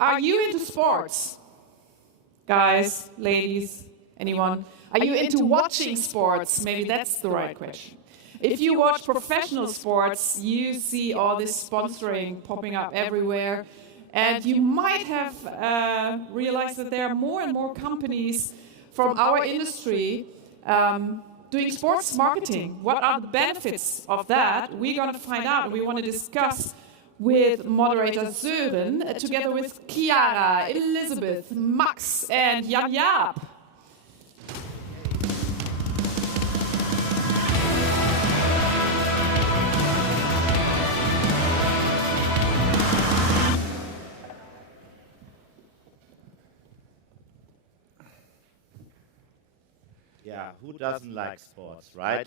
Are you into sports? Guys, ladies, anyone? Are you into watching sports? Maybe that's the right question. If you watch professional sports, you see all this sponsoring popping up everywhere. And you might have realized that there are more and more companies from our industry doing sports marketing. What are the benefits of that? We're going to find out, and we want to discuss with moderator Sören, together with Chiara, Elisabeth, Max, and Jan-Jaap. Yeah, who doesn't like sports, right?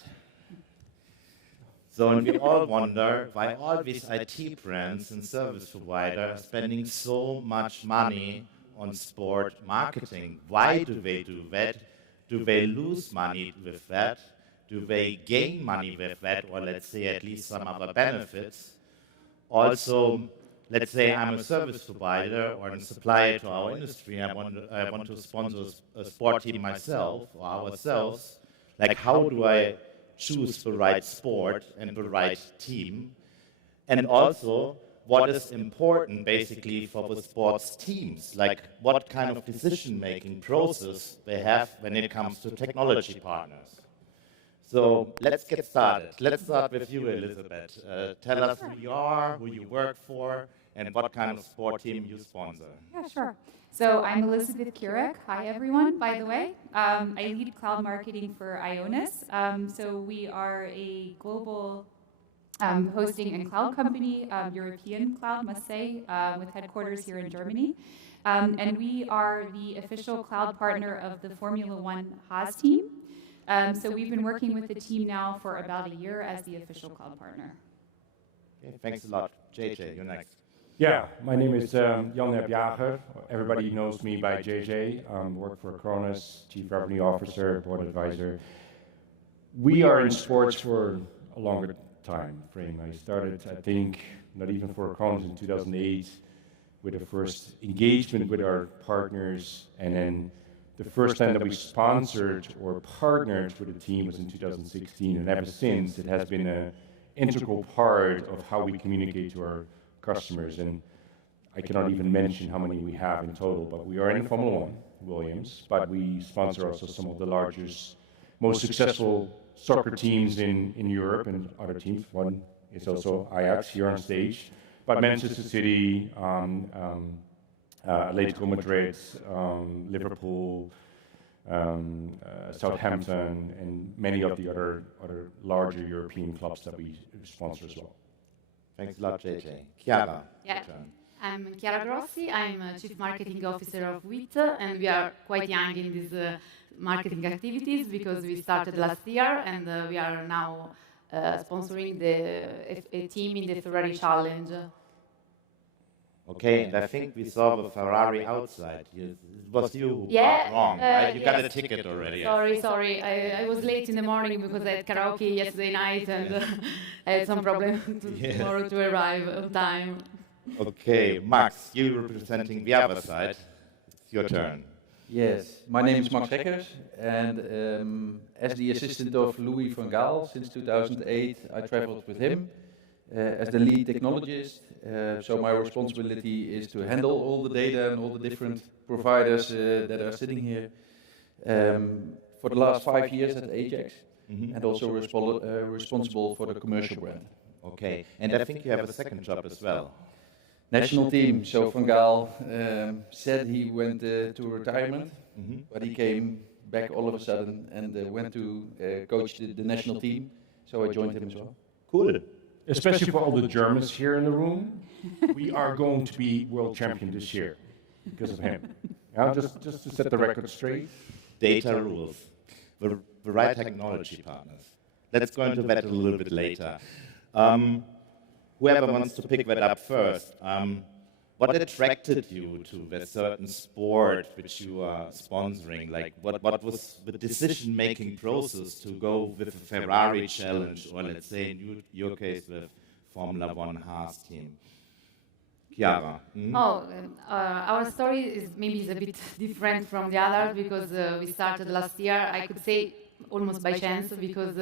So, and we all wonder why all these IT brands and service providers are spending so much money on sport marketing. Why do they do that? Do they lose money with that? Do they gain money with that? Or let's say at least some other benefits? Also, let's say I'm a service provider or a supplier to our industry. I want to sponsor a sport team myself or ourselves. Like, how do I choose the right sport and the right team? And also, what is important basically for the sports teams? Like, what kind of decision-making process they have when it comes to technology partners? So let's get started. Let's start with you, Elisabeth. Tell us who you are, who you work for, and what kind of sport team you sponsor. Yeah, sure. So I'm Elisabeth Kurek. Hi, everyone, by the way. I lead cloud marketing for Ionis. So we are a global hosting and cloud company, European cloud, must say, with headquarters here in Germany. And we are the official cloud partner of the Formula One Haas team. So we've been working with the team now for about a year as the official cloud partner. Okay, thanks a lot. JJ, you're next. Yeah, my name is Jan-Jaap Jager. Everybody knows me by JJ. Work for Acronis, Chief Revenue Officer, Board Advisor. We are in sports for a longer time frame. I started, I think, not even for Acronis in 2008, with the first engagement with our partners, and then the first time that we sponsored or partnered with a team was in 2016, and ever since it has been an integral part of how we communicate to our customers. And I cannot even mention how many we have in total, but we are in Formula One, Williams, but we sponsor also some of the largest, most successful soccer teams in Europe and other teams. One is also Ajax here on stage, but Manchester City, Atletico Madrid, Liverpool, Southampton, and many of the other larger European clubs that we sponsor as well. Thanks a lot, JJ. Chiara. Yeah. I'm Chiara Grossi. I'm Chief Marketing Officer of WIIT, and we are quite young in these marketing activities because we started last year, and we are now sponsoring a team in the Ferrari Challenge. Okay, and I think we saw the Ferrari outside. It was you who got wrong, right? You got a ticket already. Sorry. I was late in the morning because I had karaoke yesterday night, and I had some problem tomorrow to arrive on time. Okay, Max, you representing the other side. It's your turn. Yes, my name is Max Reckers, and as the assistant of Louis van Gaal since 2008, I traveled with him as the lead technologist. So my responsibility is to handle all the data and all the different providers that are sitting here for the last 5 years at Ajax, and also responsible for the commercial brand. Okay, and I think you have a second job as well. National team. So Van Gaal said he went to retirement, but he came back all of a sudden and went to coach the national team. So I joined him as well. Cool. Especially for all the Germans here in the room, we are going to be world champion this year because of him. Just to set the record straight. Data rules. The right technology partners. Let's go into that a little bit later. Whoever wants to pick that up first, what attracted you to that certain sport which you are sponsoring? Like, what was the decision-making process to go with the Ferrari Challenge, or let's say in your case with Formula One Haas team? Chiara. Our story is maybe a bit different from the others because we started last year, I could say almost by chance, because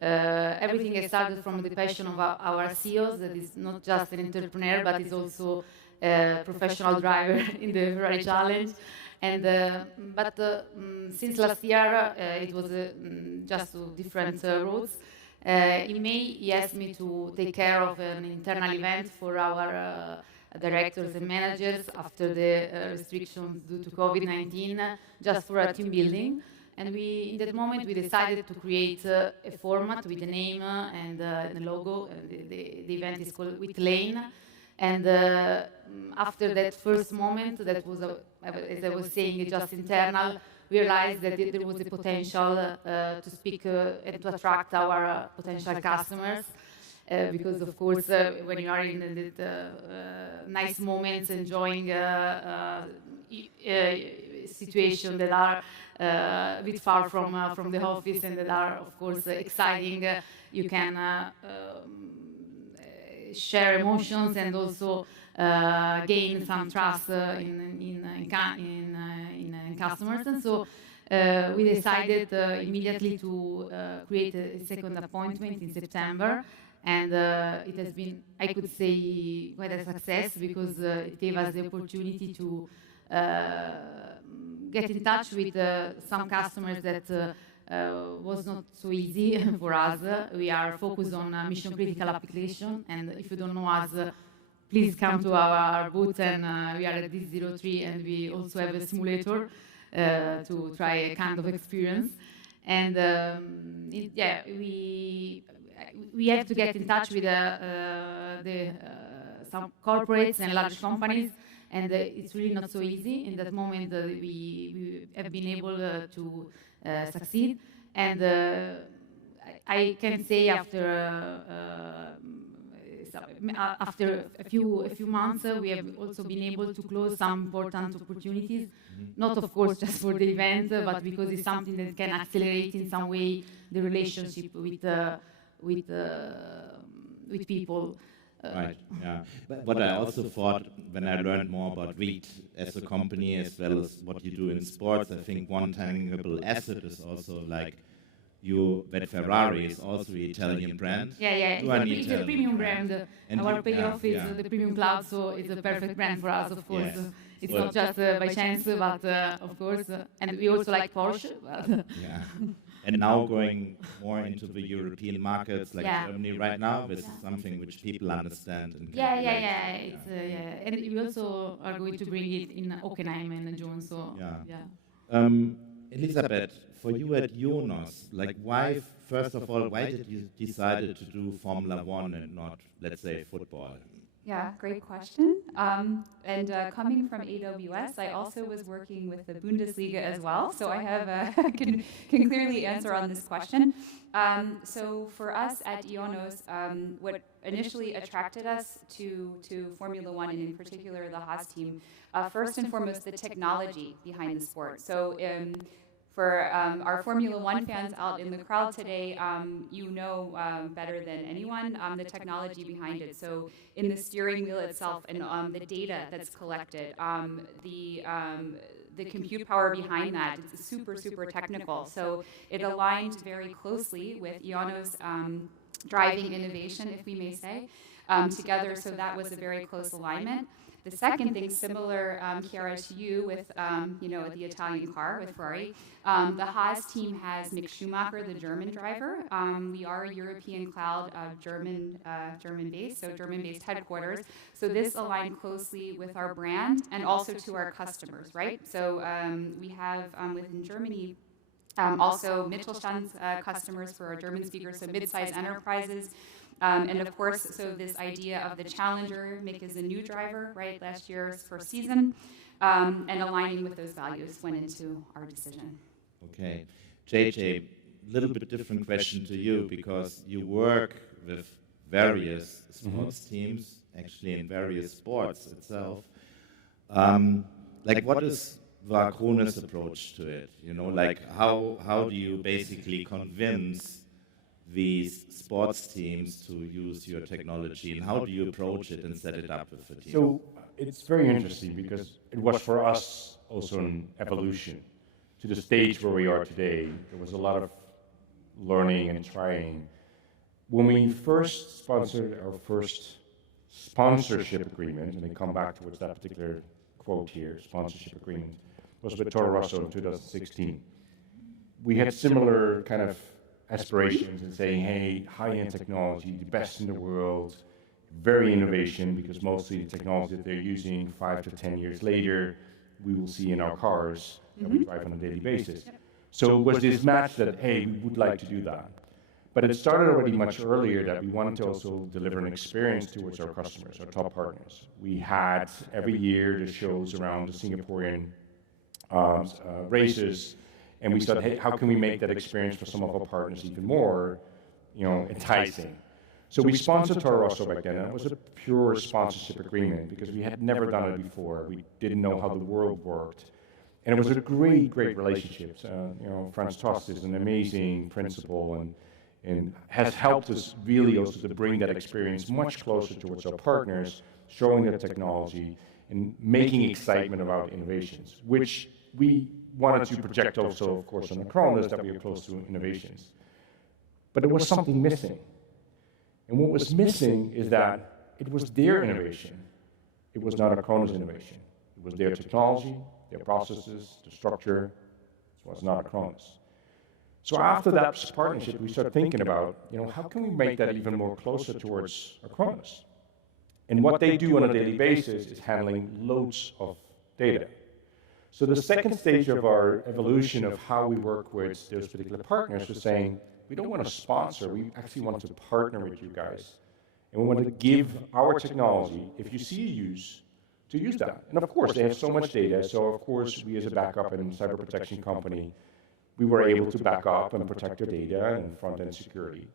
everything has started from the passion of our CEOs, that is not just an entrepreneur, but is also a professional driver in the Ferrari Challenge. And since last year, it was just different roads. In May, he asked me to take care of an internal event for our directors and managers after the restrictions due to COVID-19, just for a team building. And in that moment, we decided to create a format with a name and a logo. The event is called WIIT Lane. And after that first moment, that was, as I was saying, just internal, we realized that there was a potential to speak and to attract our potential customers. Because of course, when you are in the nice moments, enjoying situations that are a bit far from the office and that are, of course, exciting, you can share emotions and also gain some trust in customers. And so we decided immediately to create a second appointment in September. And it has been, I could say, quite a success because it gave us the opportunity to get in touch with some customers that was not so easy for us. We are focused on mission critical application, and if you don't know us, please come to our booth, and we are at D03, and we also have a simulator to try a kind of experience. And we have to get in touch with some corporates and large companies, and it's really not so easy. In that moment, we have been able to succeed. And I can say after a few months, we have also been able to close some important opportunities. Not, of course, just for the event, but because it's something that can accelerate in some way the relationship with people. Right, yeah. But what I also thought when I learned more about WIIT as a company, as well as what you do in sports, I think one tangible asset is also like that Ferrari is also an Italian brand. Yeah, it's a premium brand. Our payoff is the premium cloud, so it's a perfect brand for us, of course. Yes. It's not just by chance, but of course, and we also like Porsche. Yeah. And now going more into the European markets, like Germany right now, this is something which people understand. And and we also are going to bring it in Hockenheim in June. So Elisabeth, for you at Jonas, like why did you decide to do Formula One and not, let's say, football? Yeah, great question. And coming from AWS, I also was working with the Bundesliga as well, so I have can clearly answer on this question. So for us at Ionos, what initially attracted us to Formula One, and in particular the Haas team, first and foremost, the technology behind the sport. So for our Formula One fans out in the crowd today, you know better than anyone the technology behind it. So in the steering wheel itself and the data that's collected, the compute power behind that, it's super, super technical. So it aligned very closely with Ionos driving innovation, if we may say, together. So that was a very close alignment. The second thing, similar, Chiara, to you with, the Italian car with Ferrari, the Haas team has Mick Schumacher, the German driver. We are a European cloud German-based, so German-based headquarters. So this aligned closely with our brand and also to our customers, right? So we have within Germany also Mittelstand customers for our German speakers, so mid-sized enterprises. And of course, so this idea of the challenger, Mick is a new driver, right, last year's first season, and aligning with those values went into our decision. Okay. JJ, a little bit different question to you, because you work with various sports teams, actually in various sports itself. What is the Kronos approach to it? You know, like how do you basically convince these sports teams to use your technology, and how do you approach it and set it up with the team? So it's very interesting because it was for us also an evolution to the stage where we are today. There was a lot of learning and trying. When we first sponsored our first sponsorship agreement, and I come back towards that particular quote here, sponsorship agreement, was with Toro Rosso in 2016. We had similar kind of aspirations in saying, hey, high-end technology, the best in the world, very innovation, because mostly the technology that they're using 5 to 10 years later, we will see in our cars that we drive on a daily basis. So it was this match that, hey, we would like to do that. But it started already much earlier that we wanted to also deliver an experience towards our customers, our top partners. We had every year the shows around the Singaporean races, and we said, hey, how can we make that experience for some of our partners even more, enticing? So we sponsored Toro Rosso back then, and it was a pure sponsorship agreement because we had never done it before. We didn't know how the world worked. And it was a great, great relationship. Franz Tost is an amazing principal and has helped us really also to bring that experience much closer towards our partners, showing the technology and making excitement about innovations, which we wanted to project also, of course, on the Cronus that we are close to innovations. But there was something missing. And what was missing is that it was their innovation. It was not a Cronus innovation. It was their technology, their processes, the structure. It was not a Cronus. So after that partnership, we started thinking about, how can we make that even more closer towards a Cronus? And what they do on a daily basis is handling loads of data. So the second stage of our evolution of how we work with those particular partners was saying, we don't want to sponsor, we actually want to partner with you guys. And we want to give our technology, if you see a use, to use that. And of course, they have so much data, so of course, we as a backup and cyber protection company, we were able to back up and protect their data and front-end security.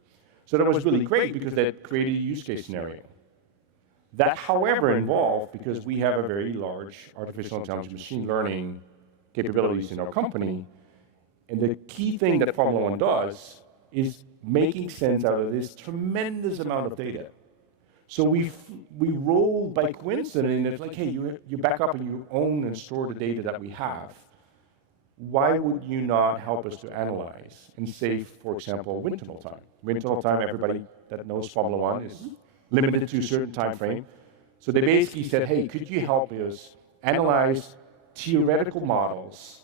So that was really great because that created a use case scenario. That, however, involved, because we have a very large artificial intelligence machine learning capabilities in our company, and the key thing that Formula One does is making sense out of this tremendous amount of data. So we roll by coincidence, and it's like, hey, you back up and you own and store the data that we have. Why would you not help us to analyze and save, for example, wind tunnel time? Wind tunnel time, everybody that knows Formula One, is limited to a certain time frame. So they basically said, hey, could you help us analyze theoretical models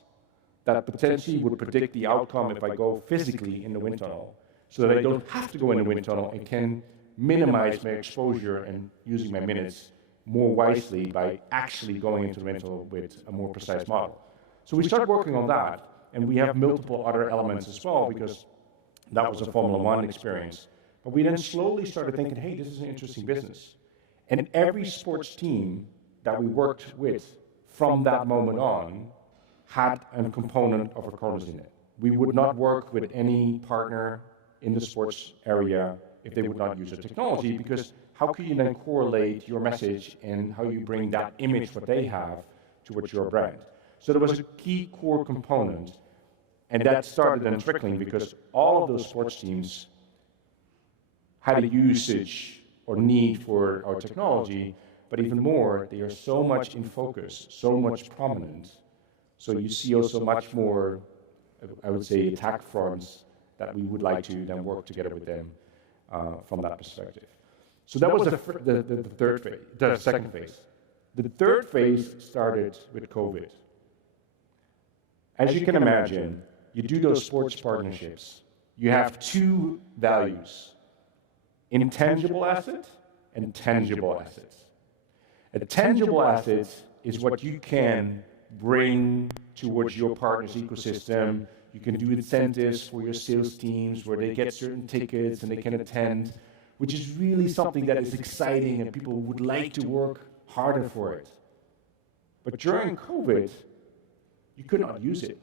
that potentially would predict the outcome if I go physically in the wind tunnel, so that I don't have to go in the wind tunnel and can minimize my exposure and using my minutes more wisely by actually going into the wind tunnel with a more precise model. So we started working on that, and we have multiple other elements as well, because that was a Formula One experience. But we then slowly started thinking, hey, this is an interesting business. And every sports team that we worked with from that moment on had a component of a Cronus in it. We would not work with any partner in the sports area if they would not use the technology, because how can you then correlate your message and how you bring that image, what they have, towards your brand? So there was a key core component, and that started then trickling because all of those sports teams had a usage or need for our technology, but even more, they are so much in focus, so much prominent. So you see also much more, I would say, attack fronts that we would like to then work together with them from that perspective. So that was the third phase, the second phase. The third phase started with COVID. As you can imagine, you do those sports partnerships, you have two values: intangible asset and tangible assets. A tangible asset is what you can bring towards your partner's ecosystem. You can do incentives for your sales teams where they get certain tickets and they can attend, which is really something that is exciting and people would like to work harder for it. But during COVID, you could not use it.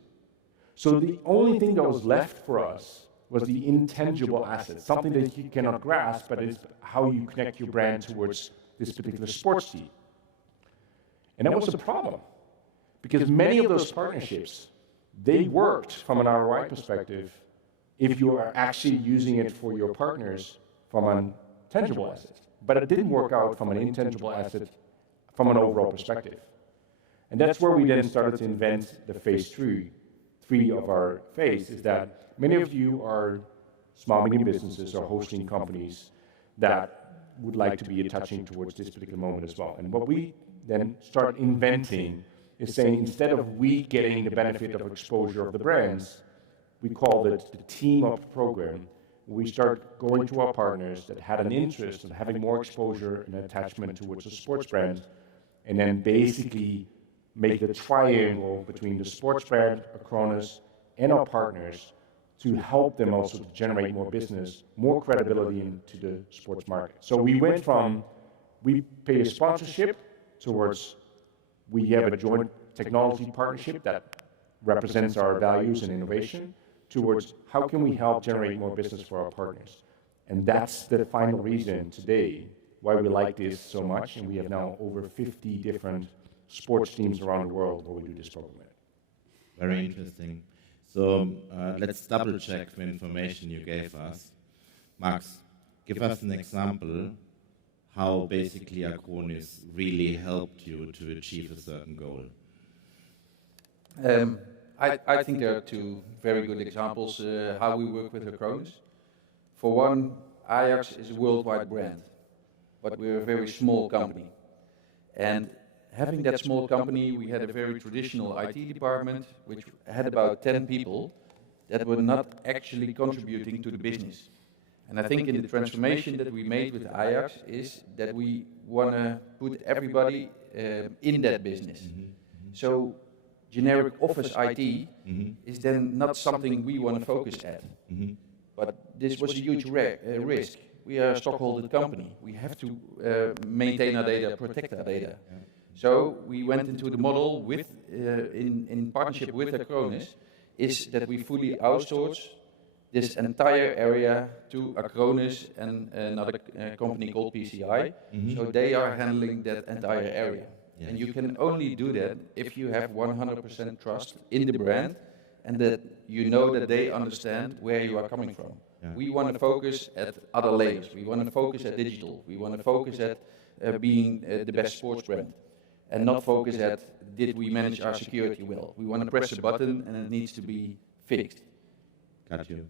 So the only thing that was left for us was the intangible asset, something that you cannot grasp, but it's how you connect your brand towards this particular sports team. And that was a problem, because many of those partnerships, they worked from an ROI perspective if you are actually using it for your partners from a tangible asset. But it didn't work out from an intangible asset from an overall perspective. And that's where we then started to invent the phase three of our phase, is that many of you are small, medium businesses or hosting companies that would like to be touching towards this particular moment as well. And what we then start inventing is saying, instead of we getting the benefit of exposure of the brands, we called it the team up program. We start going to our partners that had an interest in having more exposure and attachment towards a sports brand, and then basically make the triangle between the sports brand, Acronis, and our partners to help them also to generate more business, more credibility into the sports market. So we went from, we pay a sponsorship towards, we have a joint technology partnership that represents our values and innovation, towards how can we help generate more business for our partners. And that's the final reason today why we like this so much, and we have now over 50 different sports teams around the world where we do this program. Very interesting. So let's double check the information you gave us. Max, give us an example how basically Acronis really helped you to achieve a certain goal. I think there are two very good examples how we work with Acronis. For one, Ajax is a worldwide brand, but we're a very small company. And having that small company, we had a very traditional IT department, which had about 10 people that were not actually contributing to the business. And I think in the transformation that we made with Ajax is that we want to put everybody in that business. So generic office IT is then not something we want to focus at. But this was a huge risk. We are a stockholder company. We have to maintain our data, protect our data. So we went into the model with, in partnership with Acronis, is that we fully outsource this entire area to Acronis and another company called PCI. So they are handling that entire area. And you can only do that if you have 100% trust in the brand and that you know that they understand where you are coming from. We want to focus at other layers. We want to focus at digital. We want to focus at being the best sports brand. And not focus at, did we manage our security well? We want to press a button and it needs to be fixed. Got you.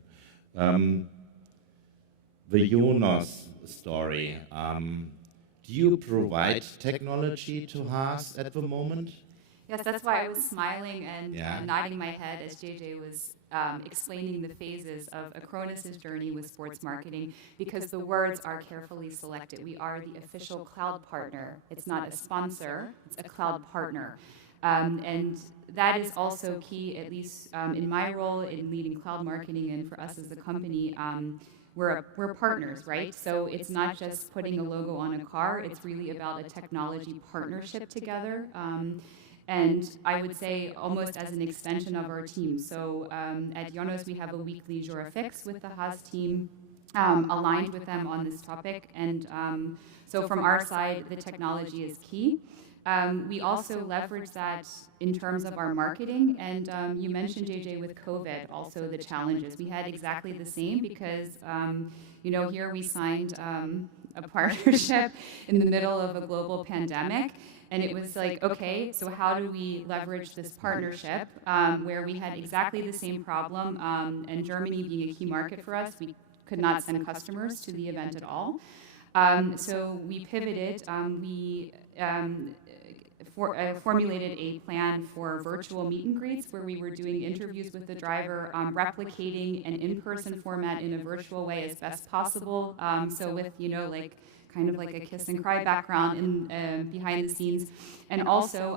The Jonas story. Do you provide technology to Haas at the moment? Yes, that's why I was smiling and nodding my head as JJ was explaining the phases of Acronis' journey with sports marketing, because the words are carefully selected. We are the official cloud partner. It's not a sponsor, it's a cloud partner. And that is also key, at least in my role in leading cloud marketing and for us as a company. We're partners, right? So it's not just putting a logo on a car, it's really about a technology partnership together. And I would say almost as an extension of our team. So at Jonas, we have a weekly Jour Fix with the Haas team, aligned with them on this topic. And so from our side, the technology is key. We also leverage that in terms of our marketing. And you mentioned, JJ, with COVID, also the challenges. We had exactly the same because, here we signed a partnership in the middle of a global pandemic. And it was like, okay, so how do we leverage this partnership where we had exactly the same problem, and Germany being a key market for us, we could not send customers to the event at all. So we pivoted, we formulated a plan for virtual meet and greets where we were doing interviews with the driver, replicating an in-person format in a virtual way as best possible. So with, kind of like a kiss and cry background in behind the scenes. And also,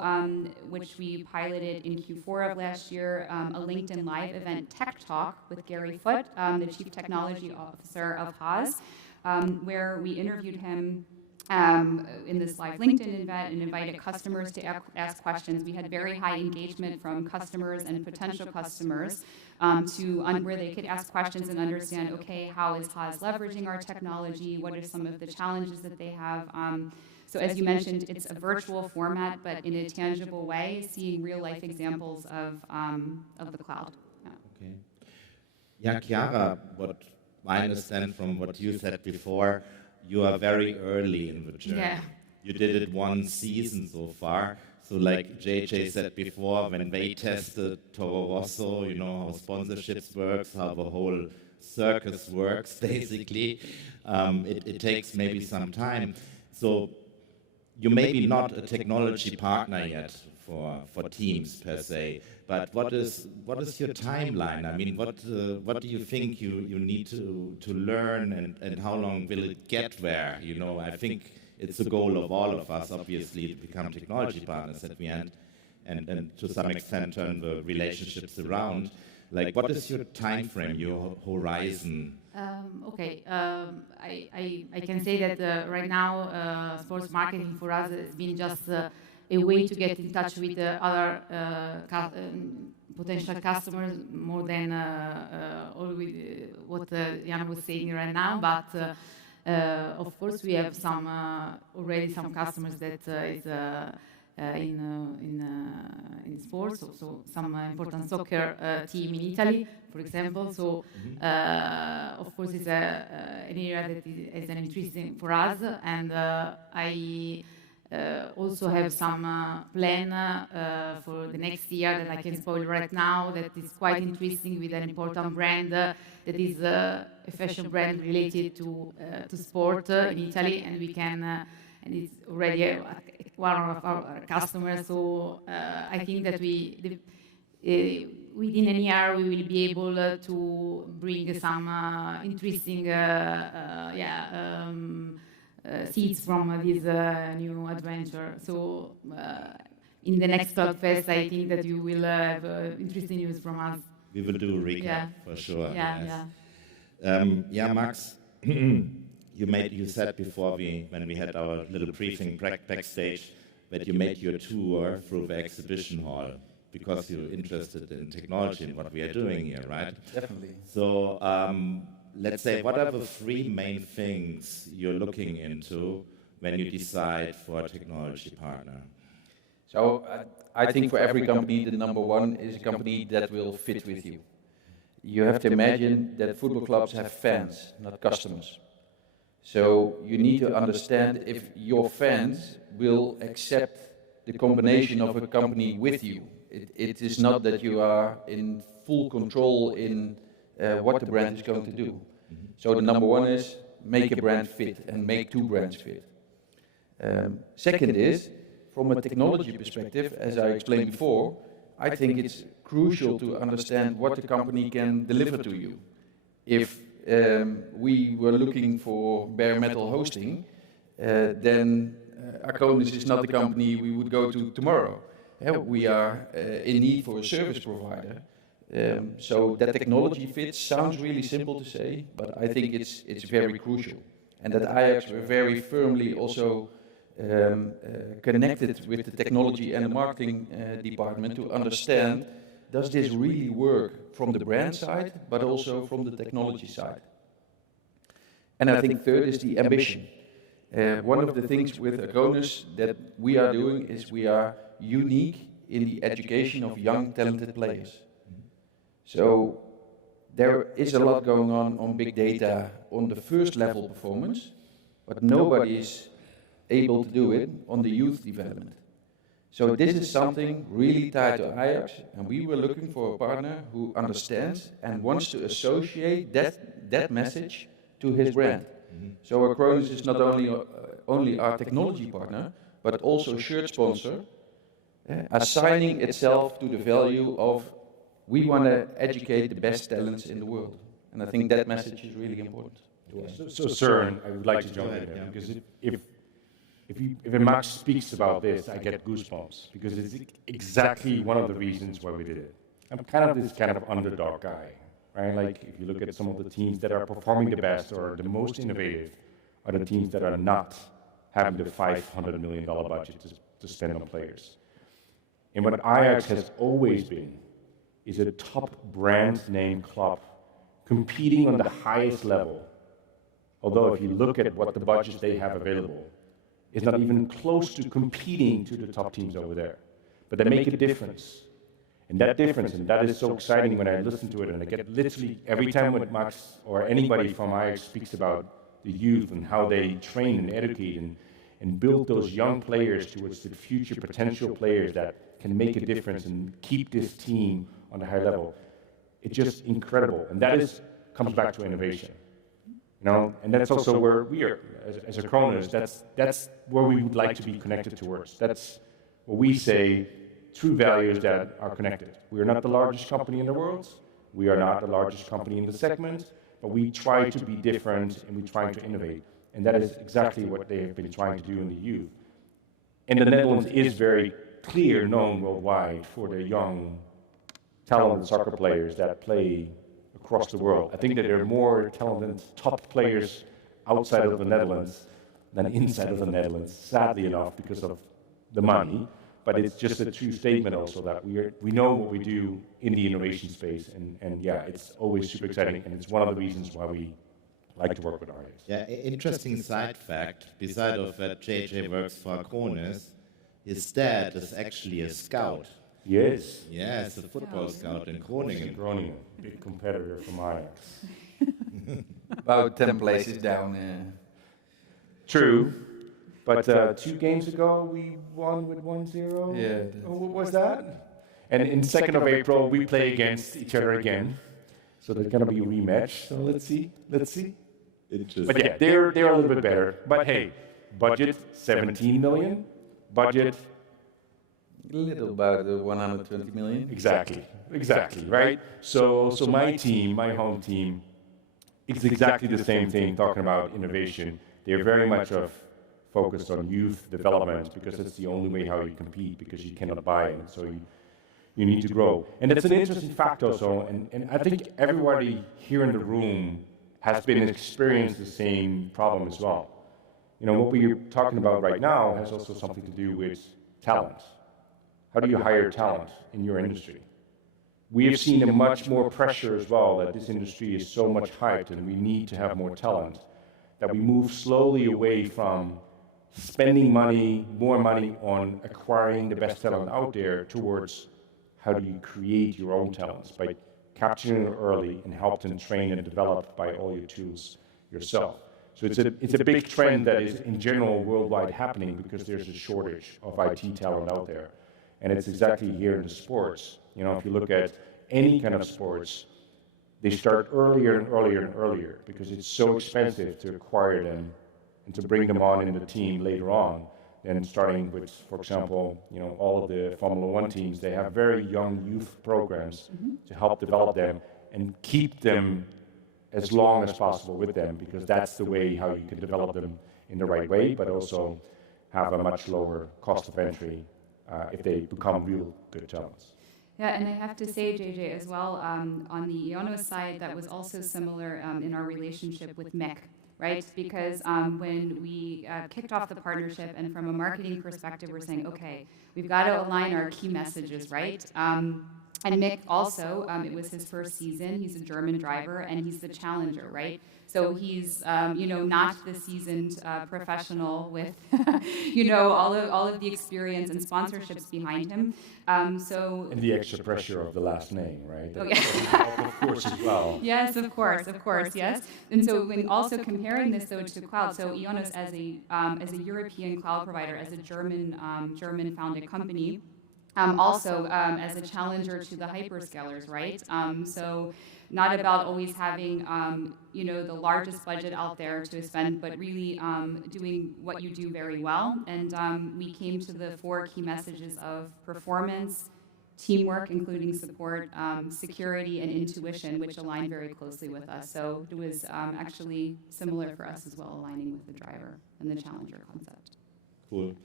which we piloted in Q4 of last year, a LinkedIn Live event, Tech Talk, with Gary Foote, the Chief Technology Officer of Haas, where we interviewed him in this live LinkedIn event and invited customers to ask questions. We had very high engagement from customers and potential customers where they could ask questions and understand, okay, how is Haas leveraging our technology? What are some of the challenges that they have? So as you mentioned, it's a virtual format, but in a tangible way, seeing real life examples of the cloud. Okay. Yeah, Chiara, what I understand from what you said before, you are very early in the journey. Yeah. You did it one season so far. So like JJ said before, when they tested Toro Rosso, you know, how sponsorships works, how the whole circus works, basically, it takes maybe some time. So you're maybe not a technology partner yet for teams per se, but what is your timeline? I mean, what do you think you need to learn, and how long will it get there? You know, I think it's the goal of all of us, obviously, to become technology partners at the end, and to some extent turn the relationships around. Like, what is your time frame, your horizon? Okay, I can say that right now sports marketing for us has been just a way to get in touch with other potential customers more than all with what Jan was saying right now. But of course, we have some already some customers that is in sports, so some important soccer team in Italy, for example. So of course, it's an area that is an interesting for us, and I also have some plan for the next year that I can spoil right now, that is quite interesting, with an important brand that is a fashion brand related to sport in Italy, and we can and it's already one of our customers. So I think that within a year we will be able to bring some interesting seeds from this new adventure. So in the next CloudFest, I think that you will have interesting news from us. We will do a recap for sure. Yeah, yes. Max, you said before when we had our little briefing backstage that you made your tour through the exhibition hall because you're interested in technology and what we are doing here, right? Definitely. So let's say, what are the three main things you're looking into when you decide for a technology partner? So I think for every company, the number one is a company that will fit with you. You have to imagine that football clubs have fans, not customers. So you need to understand if your fans will accept the combination of a company with you. It is not that you are in full control in what the brand is going to do. So the number one is make a brand fit and make two brands fit. Second is, from a technology perspective, as I explained before, I think it's crucial to understand what the company can deliver to you. If we were looking for bare metal hosting, then Acronis is not the company we would go to tomorrow. We are in need for a service provider. So that technology fit sounds really simple to say, but I think it's very crucial. And at Ajax we're very firmly also connected with the technology and the marketing department to understand, does this really work from the brand side, but also from the technology side? And I think third is the ambition. One of the things with Acronis that we are doing is we are unique in the education of young talented players. So there is a lot going on big data on the first level performance, but nobody is able to do it on the youth development. So this is something really tied to Ajax, and we were looking for a partner who understands and wants to associate that message to his brand. So Acronis is not only our technology partner, but also shirt sponsor, assigning itself to the value of we want to educate the best talents in the world. And I think that message is really important to us. So Søren, I would like to jump in there, because if Max speaks about this, I get goosebumps, because it's exactly one of the reasons why we did it. I'm kind of this underdog guy, right? Like, if you look at some of the teams that are performing the best or the most innovative, are the teams that are not having the $500 million budget to spend on players. And what Ajax has always been is a top brand name club competing on the highest level. Although if you look at what the budgets they have available, it's not even close to competing to the top teams over there. But they make a difference. And that difference, and that is so exciting when I listen to it, and I get literally every time when Max or anybody from Ajax speaks about the youth and how they train and educate and build those young players towards the future potential players that can make a difference and keep this team on a high level. It's just incredible, and that comes back to innovation. And that's also where we are, as a Kronos, that's where we would like to be connected towards. That's what we say, true values that are connected. We are not the largest company in the world, we are not the largest company in the segment, but we try to be different and we try to innovate. And that is exactly what they have been trying to do in the youth. And the Netherlands is very clear, known worldwide for their young, talented soccer players that play across the world. I think that there are more talented top players outside of the Netherlands than inside of the Netherlands, sadly enough, because of the money. But it's just a true statement also that we know what we do in the innovation space. And yeah, it's always super exciting. And it's one of the reasons why we like to work with Ajax. Yeah, interesting side fact, beside of that JJ works for Kronos, his dad is actually a scout. Yes. Yes, a football scout in Groningen. Groningen, big competitor from Ajax. About 10 places down. True, but 2 games ago we won with 1-0. Yeah. What was that? And in 2nd of April we play against each other again. So there's going to be a rematch. So let's see. Interesting. But yeah, they're a little bit better. But hey, budget 17 million. Budget. A little about 120 million. Exactly, right? So my team, my home team, it's exactly the same thing talking about innovation. They're very much focused on youth development because it's the only way how you compete, because you cannot buy it. So you need to grow. And it's an interesting fact also, and I think everybody here in the room has been experienced the same problem as well. What we're talking about right now has also something to do with talent. How do you hire talent in your industry? We have seen a much more pressure as well, that this industry is so much hyped and we need to have more talent, that we move slowly away from spending more money on acquiring the best talent out there towards how do you create your own talents by capturing them early and help them train and develop by all your tools yourself. So it's a big trend that is in general worldwide happening because there's a shortage of IT talent out there. And it's exactly here in the sports. If you look at any kind of sports, they start earlier and earlier and earlier because it's so expensive to acquire them and to bring them on in the team later on. And starting with, for example, all of the Formula One teams, they have very young youth programs to help develop them and keep them as long as possible with them, because that's the way how you can develop them in the right way, but also have a much lower cost of entry if they become real good talents. Yeah, and I have to say, JJ, as well, on the Ionos side, that was also similar in our relationship with MEC, right? Because when we kicked off the partnership, and from a marketing perspective, we're saying, okay, we've got to align our key messages, right? And Mick also, it was his first season. He's a German driver, and he's the challenger, right? So he's, not the seasoned professional with, all of the experience and sponsorships behind him. And the extra pressure of the last name, right? Oh, yeah. Of course, as well. Yes, of course, yes. And so when also comparing this though to cloud, so Ionos as a European cloud provider, as a German-founded company. Also as a challenger to the hyperscalers, right? So not about always having, the largest budget out there to spend, but really doing what you do very well. And we came to the 4 key messages of performance, teamwork, including support, security, and intuition, which align very closely with us. So it was actually similar for us as well, aligning with the driver and the challenger concept. Cool.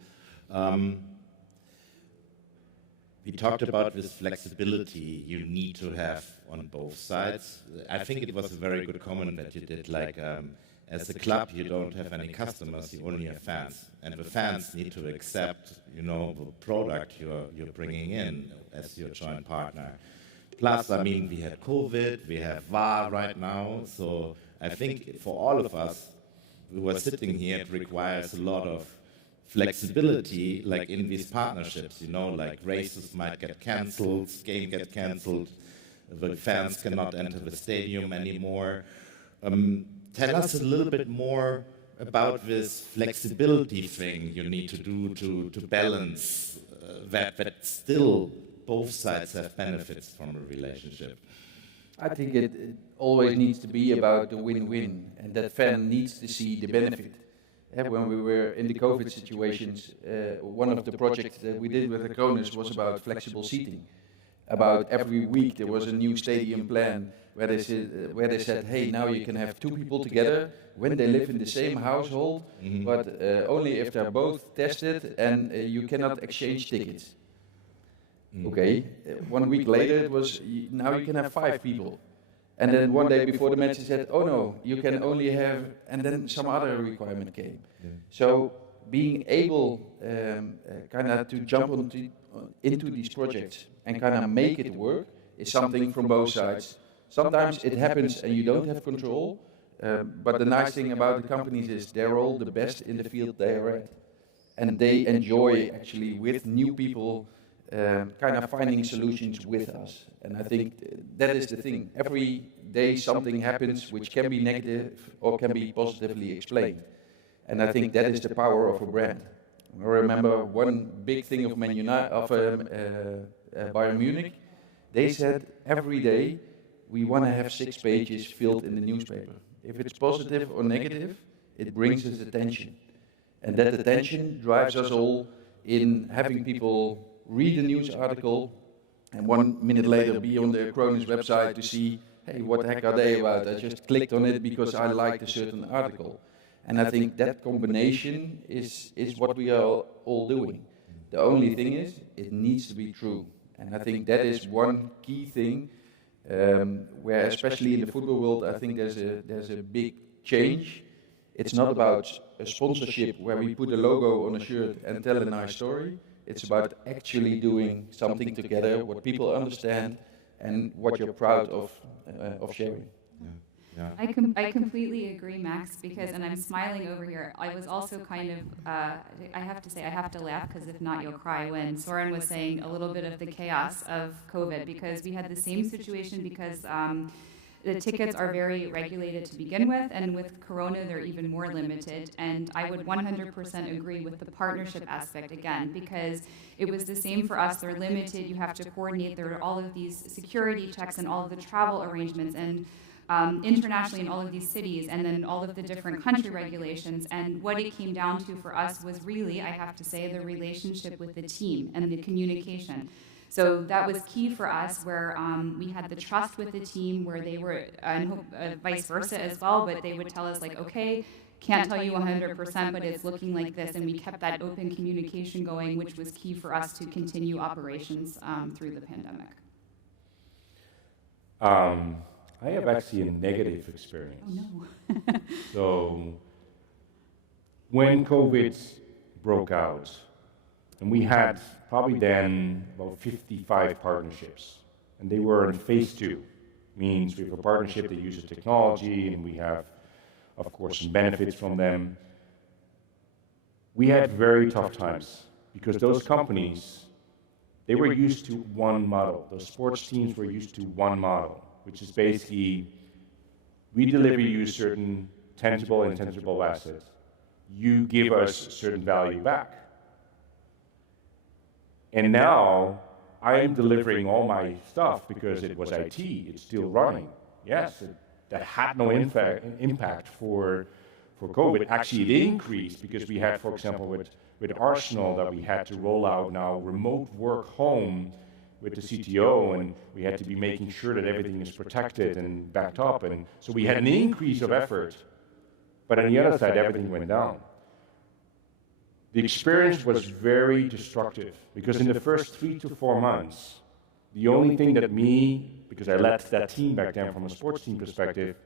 We talked about this flexibility you need to have on both sides. I think it was a very good comment that you did, as a club, you don't have any customers, you only have fans. And the fans need to accept, the product you're bringing in as your joint partner. Plus, we had COVID, we have VAR right now, so I think for all of us who are sitting here, it requires a lot of flexibility, like in these partnerships, you know, like races might get cancelled, game get cancelled, the fans cannot enter the stadium anymore. Tell us a little bit more about this flexibility thing you need to do to balance that still both sides have benefits from a relationship. I think it always needs to be about the win-win, and that fan needs to see the benefit. When we were in the COVID situations, one of the projects that we did with the Cronus was about flexible seating. About every week there was a new stadium plan where they said, hey, now you can have 2 people together when they live in the same household, but only if they're both tested, and you cannot exchange tickets. Okay, 1 week later it was, now you can have 5 people. And then one day before the match they said, oh no, you can only have, and then some other requirement came. Yeah. So being able kind of to jump into these projects and kind of make it work is something from both sides. Sometimes it happens and you don't have control, but the nice thing about the companies is they're all the best in the field they are at. And they enjoy actually with new people kind of finding solutions with us. And I think that is the thing. Every day something happens which can be negative or can be positively explained. And I think that is the power of a brand. I remember one big thing of Bayern Munich. They said every day we want to have 6 pages filled in the newspaper. If it's positive or negative, it brings us attention. And that attention drives us all in having people read a news article and 1 minute later be on the Cronus website to see, hey, what the heck are they about? I just clicked on it because I liked a certain article. And I think that combination is what we are all doing. The only thing is, it needs to be true. And I think that is one key thing where, especially in the football world, I think there's a big change. It's not about a sponsorship where we put a logo on a shirt and tell a nice story. It's about actually doing something together, what people understand, and what you're proud of sharing. Yeah. I completely agree, Max, because, and I'm smiling over here, I was also kind of, I have to say, I have to laugh, because if not, you'll cry, when Soren was saying a little bit of the chaos of COVID, because we had the same situation, because the tickets are very regulated to begin with, and with Corona, they're even more limited. And I would 100% agree with the partnership aspect again, because it was the same for us. They're limited. You have to coordinate. There are all of these security checks and all of the travel arrangements, and internationally in all of these cities, and then all of the different country regulations. And what it came down to for us was really, I have to say, the relationship with the team and the communication. So that was key for us, where we had the trust with the team, where they were, and vice versa as well, but they would tell us, like, okay, can't tell you 100%, but it's looking like this, and we kept that open communication going, which was key for us to continue operations through the pandemic. I have actually a negative experience. Oh, no. So, when COVID broke out, and we had probably then about 55 partnerships, and they were in phase 2. Means we have a partnership that uses technology, and we have, of course, some benefits from them. We had very tough times, because those companies, they were used to one model. Those sports teams were used to one model, which is basically, we deliver you certain tangible and intangible assets. You give us certain value back. And now, I am delivering all my stuff because it was IT, it's still running. Yes, that had no impact for COVID. Actually, it increased because we had, for example, with Arsenal, that we had to roll out now remote work home with the CTO, and we had to be making sure that everything is protected and backed up, and so we had an increase of effort, but on the other side, everything went down. The experience was very destructive, because in the first 3 to 4 months, the only thing that because I led that team back then from a sports team perspective,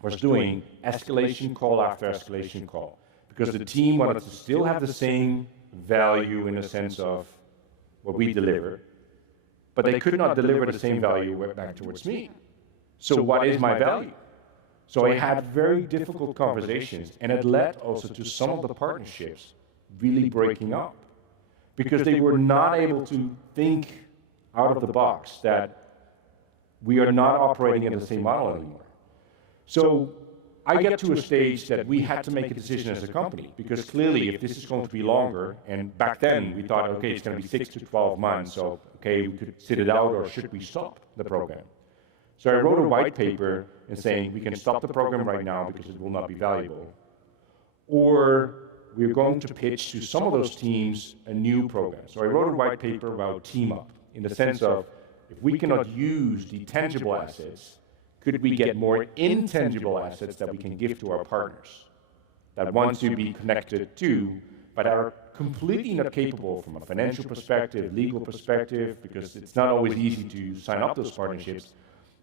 was doing escalation call after escalation call, because the team wanted to still have the same value in the sense of what we deliver, but they could not deliver the same value back towards me. So what is my value? So I had very difficult conversations, and it led also to some of the partnerships really breaking up because they were not able to think out of the box that we are not operating in the same model anymore. So I get to a stage that we had to make a decision as a company, because clearly if this is going to be longer, and back then we thought, okay, it's going to be 6 to 12 months, so okay, we could sit it out, or should we stop the program? So I wrote a white paper and saying we can stop the program right now because it will not be valuable, or we're going to pitch to some of those teams a new program. So I wrote a white paper about team up, in the sense of, if we cannot use the tangible assets, could we get more intangible assets that we can give to our partners that want to be connected to, but are completely not capable from a financial perspective, legal perspective, because it's not always easy to sign up those partnerships,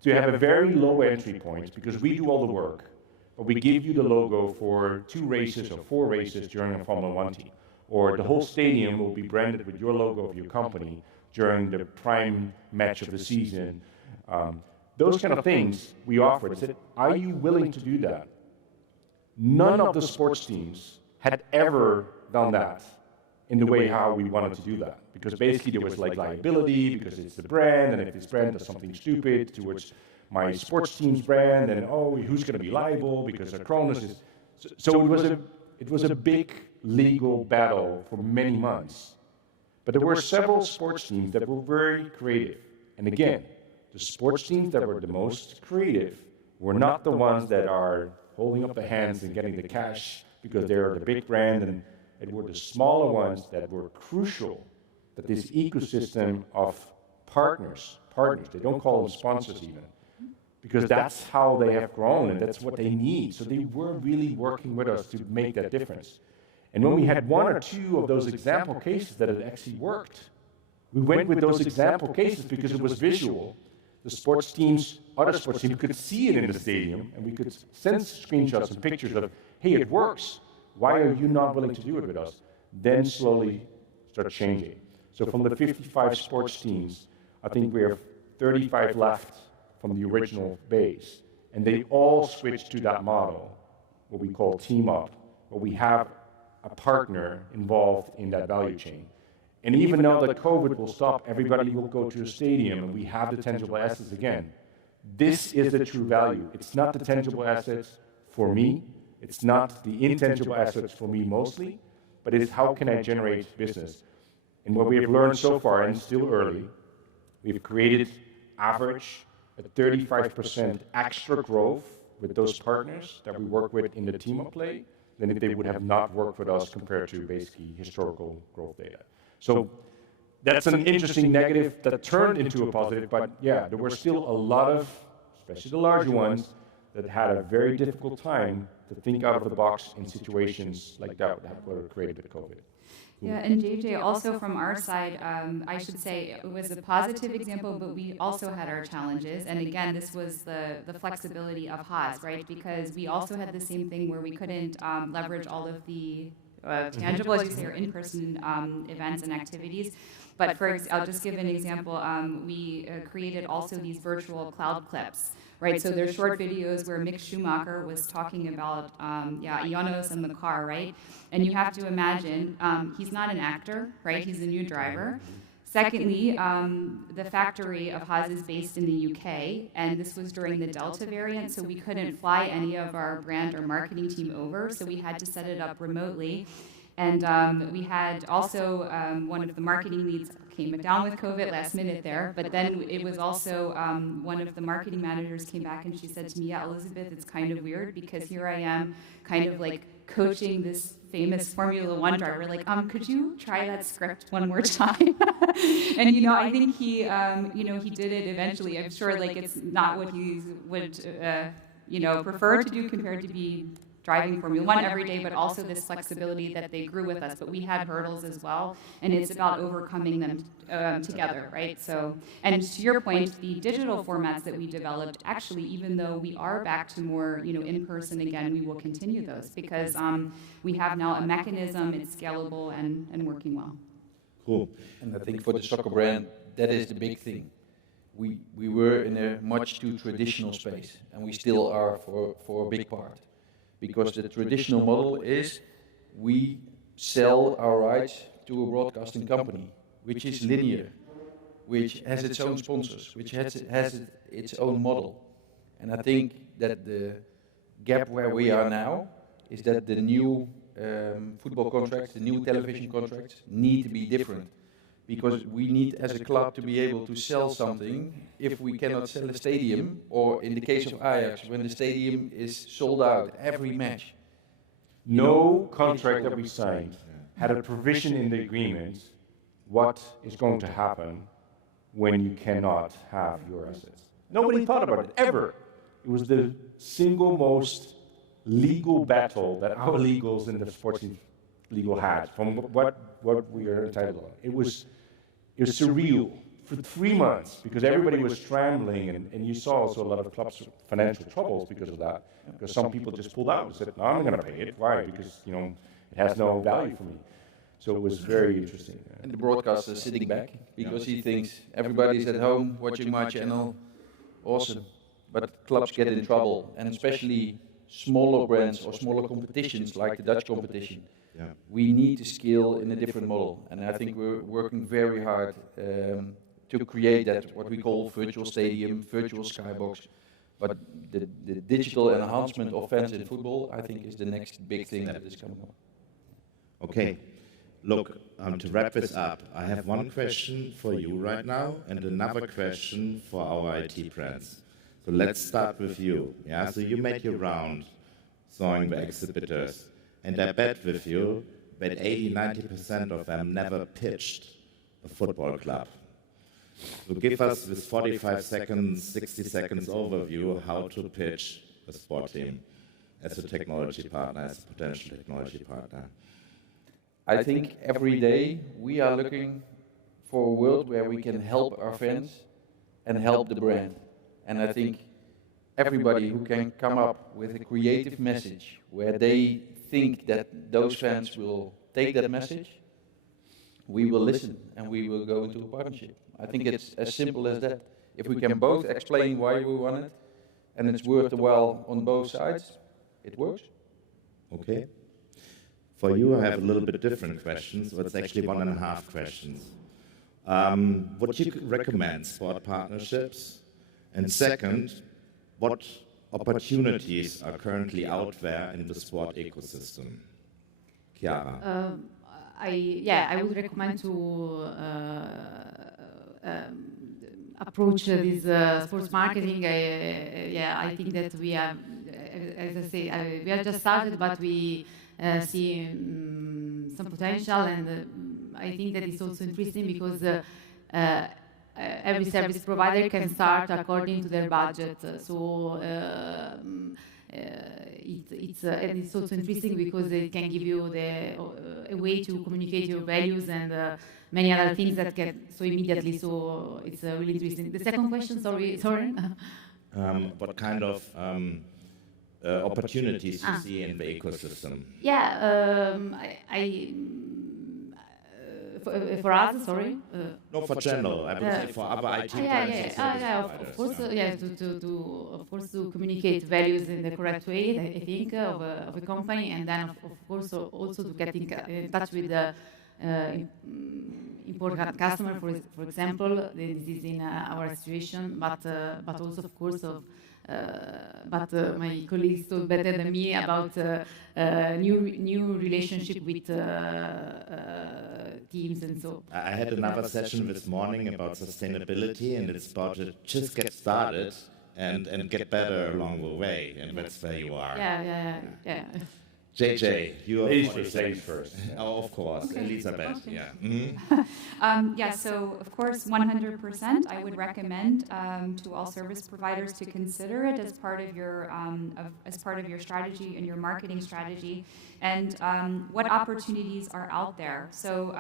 to have a very low entry point, because we do all the work, but we give you the logo for 2 races or 4 races during a Formula 1 team. Or the whole stadium will be branded with your logo of your company during the prime match of the season. Those kind of things we offered. I said, are you willing to do that? None of the sports teams had ever done that in the way how we wanted to do that. Because basically there was like liability, because it's the brand, and if this brand does something stupid towards my sports team's brand, then who's going to be liable because of Cronus is... So it was a big legal battle for many months. But there were several sports teams that were very creative. And again, the sports teams that were the most creative were not the ones that are holding up the hands and getting the cash because they're the big brand, and it were the smaller ones that were crucial, that this ecosystem of partners, they don't call them sponsors even, because that's how they have grown and that's what they need. So they were really working with us to make that difference. And when we had 1 or 2 of those example cases that it actually worked, we went with those example cases because it was visual. The sports teams, other sports teams could see it in the stadium, and we could send screenshots and pictures of, hey, it works. Why are you not willing to do it with us? Then slowly start changing. So from the 55 sports teams, I think we have 35 left from the original base, and they all switched to that model, what we call team up, where we have a partner involved in that value chain. And even though that COVID will stop, everybody will go to a stadium and we have the tangible assets again. This is the true value. It's not the tangible assets for me. It's not the intangible assets for me mostly, but it is how can I generate business. And what we have learned so far, and still early, we've created average at 35% extra growth with those partners that we work with in the team up play than if they would have not worked with us compared to basically historical growth data. So that's an interesting negative that turned into a positive, but yeah, there were still a lot of, especially the larger ones, that had a very difficult time to think out of the box in situations like that were created with COVID. Yeah, and JJ, also from our side, I should say it was a positive example, but we also had our challenges. And again, this was the flexibility of Haas, right? Because we also had the same thing where we couldn't leverage all of the tangible, as you say, or in-person events and activities. But I'll just give an example. We created also these virtual cloud clips, right? So they're short videos where Mick Schumacher was talking about, Ionos and the car, right? And you have to imagine, he's not an actor, right? He's a new driver. Secondly, the factory of Haas is based in the UK, and this was during the Delta variant, so we couldn't fly any of our brand or marketing team over, so we had to set it up remotely. And we had also one of the marketing leads came down with COVID last minute there, but then it was also one of the marketing managers came back and she said to me, yeah, Elisabeth, it's kind of weird because here I am kind of like coaching this famous Formula One driver, like, could you try that script one more time? And, I think he, he did it eventually. I'm sure, like, it's not what he would, prefer to do compared to be driving Formula One every day, but also this flexibility that they grew with us. But we had hurdles as well, and it's about overcoming them together, right? So, and to your point, the digital formats that we developed, actually, even though we are back to more, in person again, we will continue those because we have now a mechanism, it's scalable and working well. Cool. And I think for the soccer brand, that is the big thing. We were in a much too traditional space, and we still are for a big part. Because the traditional model is we sell our rights to a broadcasting company, which is linear, which has its own sponsors, which has its own model. And I think that the gap where we are now is that the new football contracts, the new television contracts need to be different. Because we need, as a club, to be able to sell something if we cannot sell a stadium, or in the case of Ajax, when the stadium is sold out every match. No contract that we signed had a provision in the agreement what is going to happen when you cannot have your assets. Nobody thought about it, ever. It was the single most legal battle that our legals in the sports legal had from what we are entitled on. It was surreal for 3 months because everybody was scrambling, and you saw also a lot of clubs' financial troubles because of that. Because some people just pulled out and said, "No, I'm going to pay it." Why? Because it has no value for me. So it was very interesting. And the broadcaster is sitting back because he thinks everybody's at home watching my channel. Awesome. But clubs get in trouble, and especially smaller brands or smaller competitions like the Dutch competition. Yeah. We need to scale in a different model, and I think we're working very hard to create that, what we call virtual stadium, virtual skybox. But the digital enhancement of fans in football, I think, is the next big thing that is coming up. Okay, look, to wrap this up, I have one question for you right now and another question for our IT friends. So let's start with you. Yeah, so you made your round, sawing the exhibitors. And I bet with you that 80–90% of them never pitched a football club. So give us this 45 seconds, 60 seconds overview how to pitch a sport team as a technology partner, as a potential technology partner. I think every day we are looking for a world where we can help our fans and help the brand. And I think everybody who can come up with a creative message where they think that those fans will take that message, we will listen and we will go into a partnership. I think it's as simple as that. If we can both explain why we want it and it's worth the while on both sides, it works. Okay. For you, I have a little bit different questions, so it's actually 1.5 questions. Would you recommend sport partnerships? And second, what opportunities are currently out there in the sport ecosystem? Chiara. I would recommend to approach this sports marketing. I think that we are, as I say, we are just started, but we see some potential, and I think that it's also interesting because every service provider can start according to their budget. So it's also interesting because it can give you a way to communicate your values and many other things that get so immediately. So it's really interesting. The second question, sorry. What kind of opportunities you see in the ecosystem? For us, sorry. No, for general. I would say for other IT brands. Of course, of course, to communicate values in the correct way, I think, of a company, and then of course also to get in touch with the important customer. For example, this is in our situation, but also of course but my colleagues told better than me about new relationship with teams and so. I had another session this morning about sustainability, and it's about to just get started and get better along the way, and that's where you are. Yeah. JJ, you are ladies first. Oh, of course, okay. Elisabeth. Okay. Yeah. Mm-hmm. So of course, 100%, I would recommend to all service providers to consider it as part of your strategy and your marketing strategy, and what opportunities are out there. So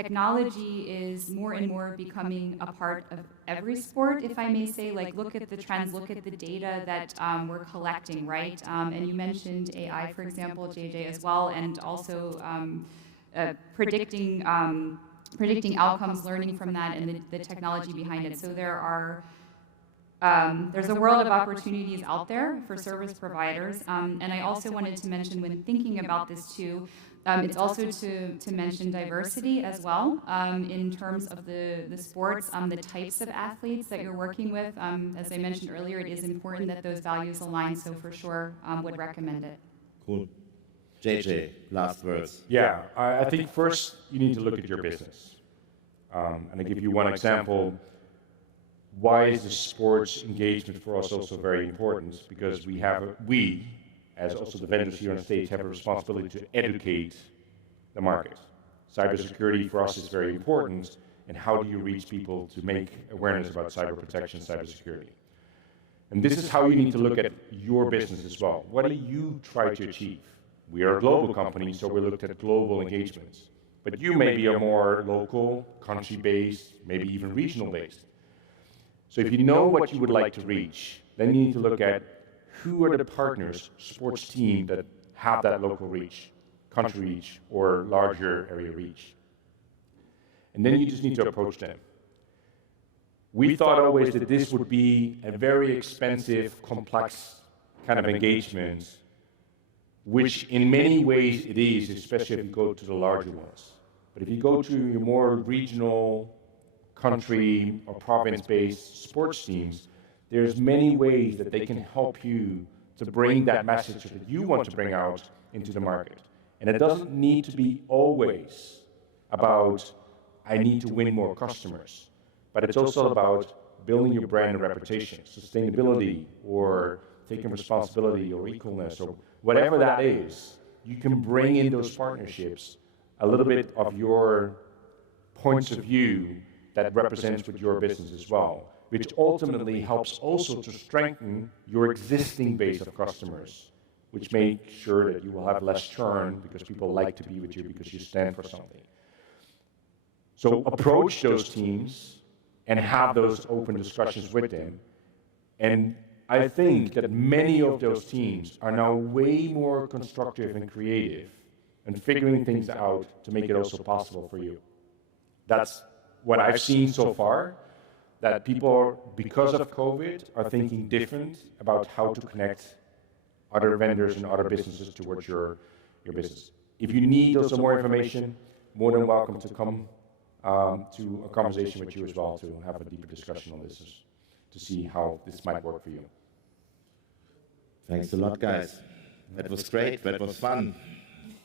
technology is more and more becoming a part of every sport, if I may say. Like, look at the trends, look at the data that we're collecting, right? And you mentioned AI, for example, JJ, as well, and also predicting outcomes, learning from that, and the technology behind it. So there are There's a world of opportunities out there for service providers, and I also wanted to mention when thinking about this too, it's also to mention diversity as well in terms of the sports, the types of athletes that you're working with. As I mentioned earlier, it is important that those values align, so for sure would recommend it. Cool. JJ, last words. Yeah, I think first you need to look at your business. And I give you one example. Why is the sports engagement for us also very important? Because we, as also the vendors here on stage, have a responsibility to educate the market. Cybersecurity for us is very important, and how do you reach people to make awareness about cyber protection, cybersecurity? And this is how you need to look at your business as well. What do you try to achieve? We are a global company, so we looked at global engagements. But you maybe are more local, country-based, maybe even regional-based. So if you know what you would like to reach, then you need to look at who are the partners, sports team, that have that local reach, country reach, or larger area reach. And then you just need to approach them. We thought always that this would be a very expensive, complex kind of engagement, which in many ways it is, especially if you go to the larger ones. But if you go to your more regional, country or province-based sports teams, there's many ways that they can help you to bring that message that you want to bring out into the market. And it doesn't need to be always about, I need to win more customers, but it's also about building your brand and reputation, sustainability, or taking responsibility, or equalness, or whatever that is. You can bring in those partnerships a little bit of your points of view that represents with your business as well, which ultimately helps also to strengthen your existing base of customers, which makes sure that you will have less churn because people like to be with you because you stand for something. So approach those teams and have those open discussions with them. And I think that many of those teams are now way more constructive and creative and figuring things out to make it also possible for you. That's what I've seen so far, that people, because of COVID, are thinking different about how to connect other vendors and other businesses towards your business. If you need also more information, more than welcome to come to a conversation with you as well to have a deeper discussion on this, to see how this might work for you. Thanks a lot, guys. That was great. That was fun.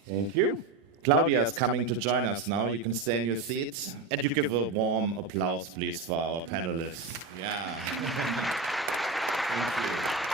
Thank you. Claudia is coming to join us now. You can stay in your seats. And you give a warm applause, please, for our panelists. Yeah. Thank you.